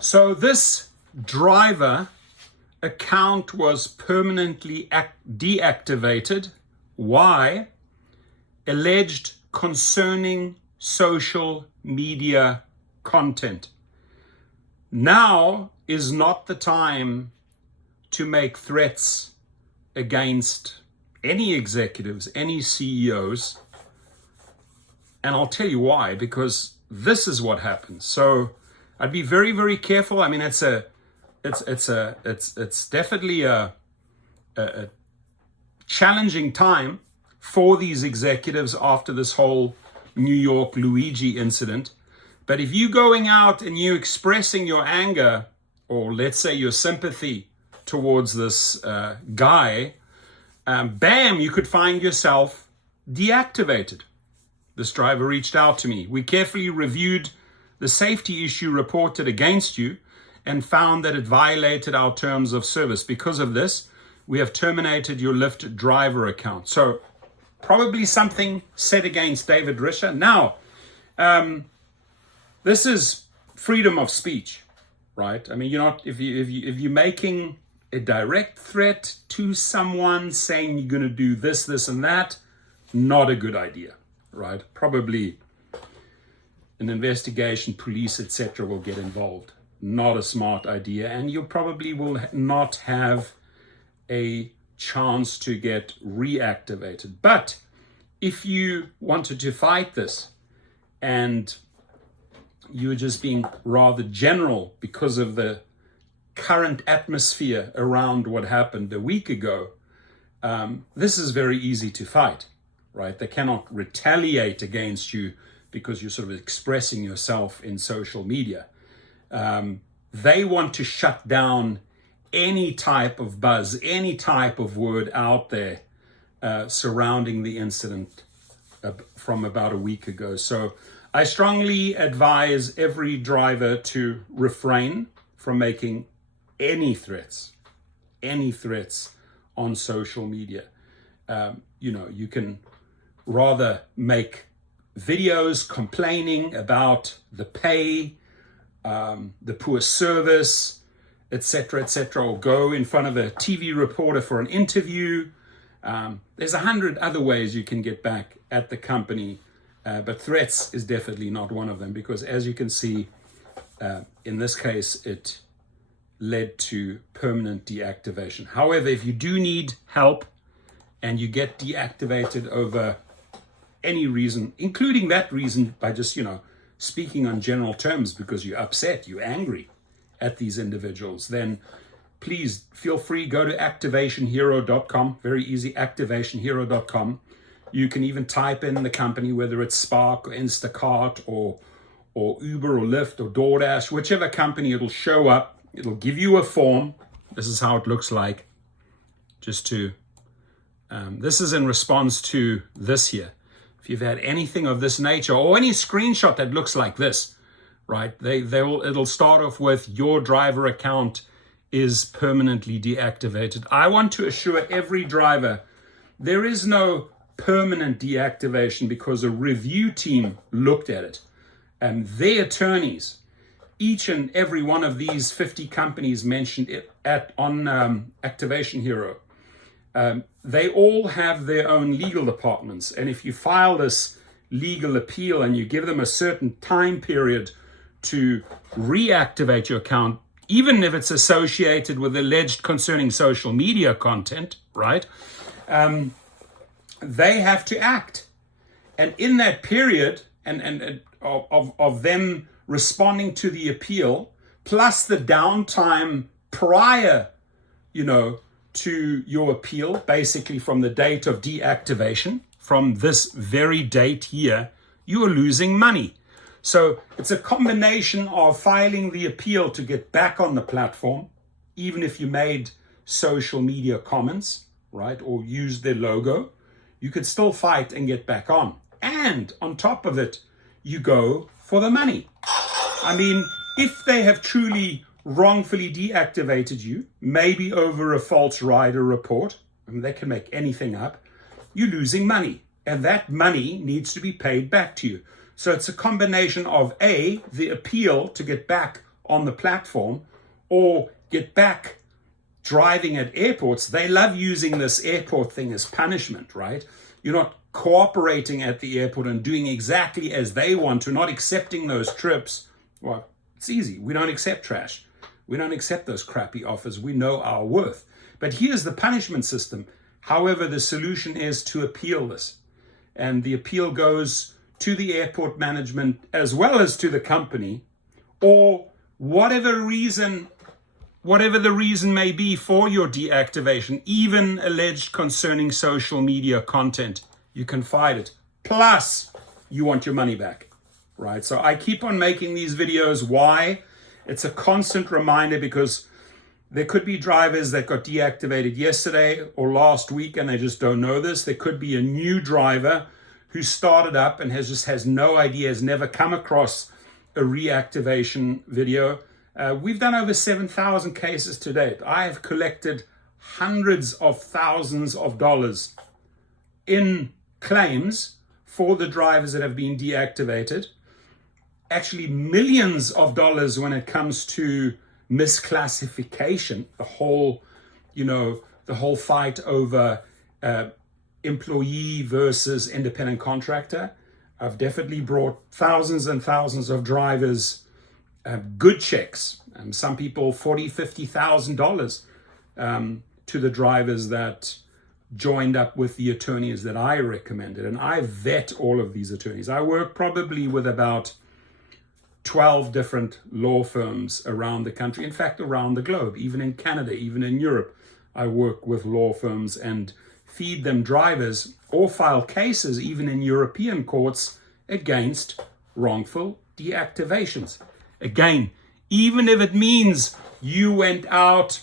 So this driver account was permanently deactivated. Why? Alleged concerning social media content. Now is not the time to make threats against any executives, any CEOs. And I'll tell you why, because this is what happens. So I'd be very, very careful. I mean, it's definitely a challenging time for these executives after this whole New York Luigi incident. But if you're going out and you're expressing your anger, or let's say your sympathy towards this guy, bam, you could find yourself deactivated. This driver reached out to me. We carefully reviewed the safety issue reported against you and found that it violated our terms of service. Because of this, we have terminated your Lyft driver account. So probably something said against David Risher. Now, this is freedom of speech, right? I mean, you're not, if you're making a direct threat to someone saying you're going to do this, this, and that, not a good idea, right? Probably an investigation, police, etc. will get involved. Not a smart idea, and you probably will not have a chance to get reactivated. But if you wanted to fight this and you're just being rather general because of the current atmosphere around what happened a week ago, this is very easy to fight, right? They cannot retaliate against you because you're sort of expressing yourself in social media. They want to shut down any type of buzz, any type of word out there surrounding the incident from about a week ago. So I strongly advise every driver to refrain from making any threats on social media. You can rather make videos complaining about the pay, the poor service, etc., or go in front of a TV reporter for an interview. There's 100 other ways you can get back at the company, but threats is definitely not one of them, because as you can see, in this case, it led to permanent deactivation. However, if you do need help and you get deactivated over any reason, including that reason by just, speaking on general terms because you're upset, you're angry at these individuals, then please feel free, go to activationhero.com. Very easy, activationhero.com. You can even type in the company, whether it's Spark or Instacart or Uber or Lyft or DoorDash, whichever company, it'll show up. It'll give you a form. This is how it looks like. This is in response to this here. If you've had anything of this nature or any screenshot that looks like this, right? It'll start off with your driver account is permanently deactivated. I want to assure every driver there is no permanent deactivation because a review team looked at it and their attorneys, each and every one of these 50 companies mentioned it on Activation Hero, they all have their own legal departments. And if you file this legal appeal and you give them a certain time period to reactivate your account, even if it's associated with alleged concerning social media content, right? They have to act. And in that period of them responding to the appeal, plus the downtime prior, to your appeal, basically from the date of deactivation, from this very date here, you are losing money. So it's a combination of filing the appeal to get back on the platform, even if you made social media comments, right, or used their logo, you could still fight and get back on. And on top of it, you go for the money. I mean, if they have truly wrongfully deactivated you, maybe over a false rider report, I mean, they can make anything up, you're losing money. And that money needs to be paid back to you. So it's a combination of A, the appeal to get back on the platform or get back driving at airports. They love using this airport thing as punishment, right? You're not cooperating at the airport and doing exactly as they want to, not accepting those trips. Well, it's easy. We don't accept trash. We don't accept those crappy offers. We know our worth. But here's the punishment system. However, the solution is to appeal this. And the appeal goes to the airport management as well as to the company, or whatever the reason may be for your deactivation, even alleged concerning social media content. You can fight it. Plus, you want your money back, right? So I keep on making these videos. Why? It's a constant reminder, because there could be drivers that got deactivated yesterday or last week and they just don't know this. There could be a new driver who started up and has no idea, has never come across a reactivation video. We've done over 7,000 cases to date. I have collected hundreds of thousands of dollars in claims for the drivers that have been deactivated. Actually, millions of dollars when it comes to misclassification, the whole fight over employee versus independent contractor. I've definitely brought thousands and thousands of drivers good checks, and some people $40,000-$50,000 to the drivers that joined up with the attorneys that I recommended. And I vet all of these attorneys. I work probably with about 12 different law firms around the country, in fact, around the globe, even in Canada, even in Europe. I work with law firms and feed them drivers or file cases, even in European courts, against wrongful deactivations. Again, even if it means you went out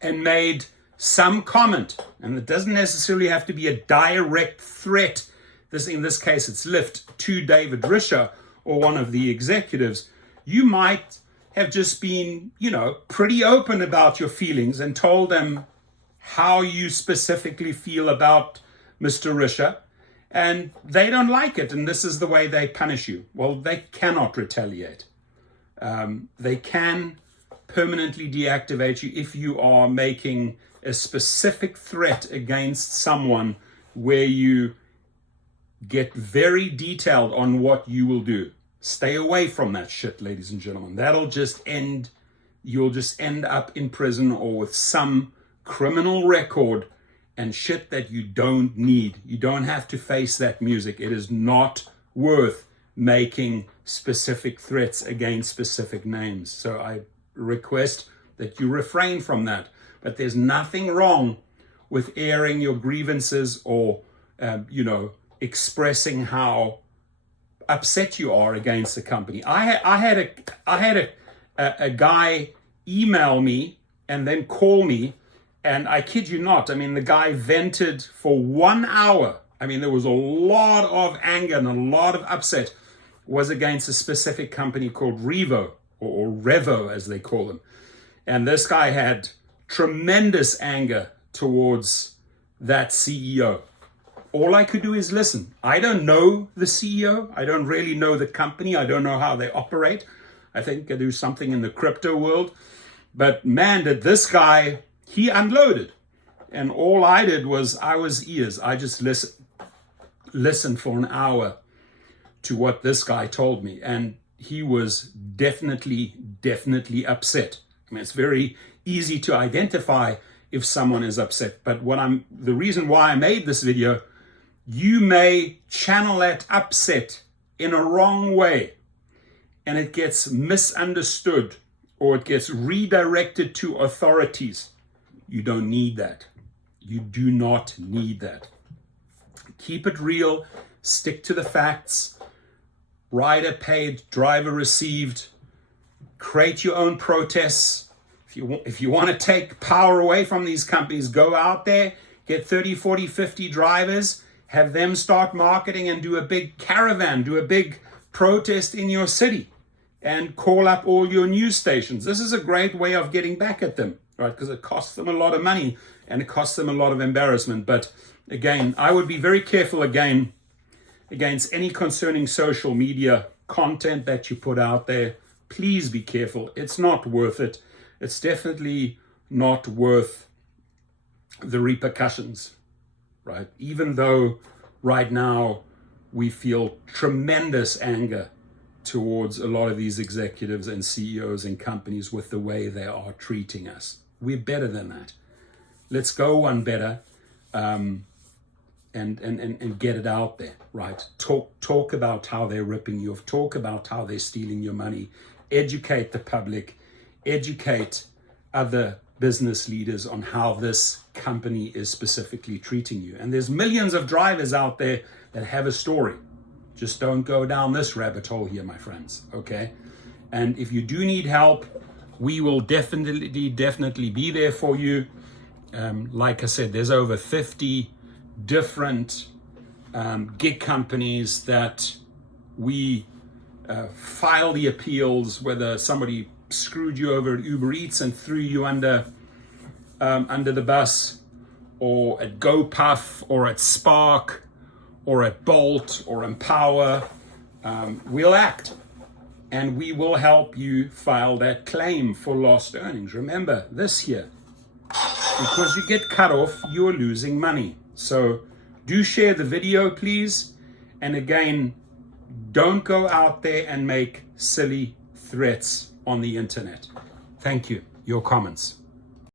and made some comment, and it doesn't necessarily have to be a direct threat. In this case, it's Lyft to David Risher or one of the executives. You might have just been, pretty open about your feelings and told them how you specifically feel about Mr. Risher, and they don't like it, and this is the way they punish you. Well, they cannot retaliate. They can permanently deactivate you if you are making a specific threat against someone where you get very detailed on what you will do. Stay away from that shit, ladies and gentlemen. You'll just end up in prison or with some criminal record and shit that you don't need. You don't have to face that music. It is not worth making specific threats against specific names. So I request that you refrain from that. But there's nothing wrong with airing your grievances or, expressing how upset you are against the company. I had a guy email me and then call me, and I kid you not, the guy vented for 1 hour. There was a lot of anger and a lot of upset was against a specific company called Revo, or Revo as they call them. And this guy had tremendous anger towards that CEO. All I could do is listen. I don't know the CEO. I don't really know the company. I don't know how they operate. I think I do something in the crypto world. But man, did this guy, he unloaded. And all I did was, I was ears. I just listened for an hour to what this guy told me. And he was definitely upset. It's very easy to identify if someone is upset. But the reason why I made this video, you may channel that upset in a wrong way and it gets misunderstood or it gets redirected to authorities. You don't need that. You do not need that. Keep it real. Stick to the facts. Rider paid, driver received. Create your own protests. If you want to take power away from these companies, go out there, get 30, 40, 50 drivers, have them start marketing and do a big caravan, do a big protest in your city and call up all your news stations. This is a great way of getting back at them, right? Because it costs them a lot of money and it costs them a lot of embarrassment. But again, I would be very careful against any concerning social media content that you put out there. please be careful. It's not worth it. It's definitely not worth the repercussions, right? Even though right now we feel tremendous anger towards a lot of these executives and CEOs and companies with the way they are treating us. We're better than that. Let's go one better, and get it out there, right? Talk about how they're ripping you off. Talk about how they're stealing your money. Educate the public. Educate other business leaders on how this company is specifically treating you. And there's millions of drivers out there that have a story. Just don't go down this rabbit hole here, my friends, okay? And if you do need help, we will definitely be there for you. Like I said, there's over 50 different gig companies that we file the appeals, whether somebody screwed you over at Uber Eats and threw you under the bus, or at GoPuff, or at Spark, or at Bolt, or Empower. We'll act, and we will help you file that claim for lost earnings. Remember this here, because you get cut off, you're losing money. So do share the video, please. And again, don't go out there and make silly threats on the internet. Thank you. Your comments.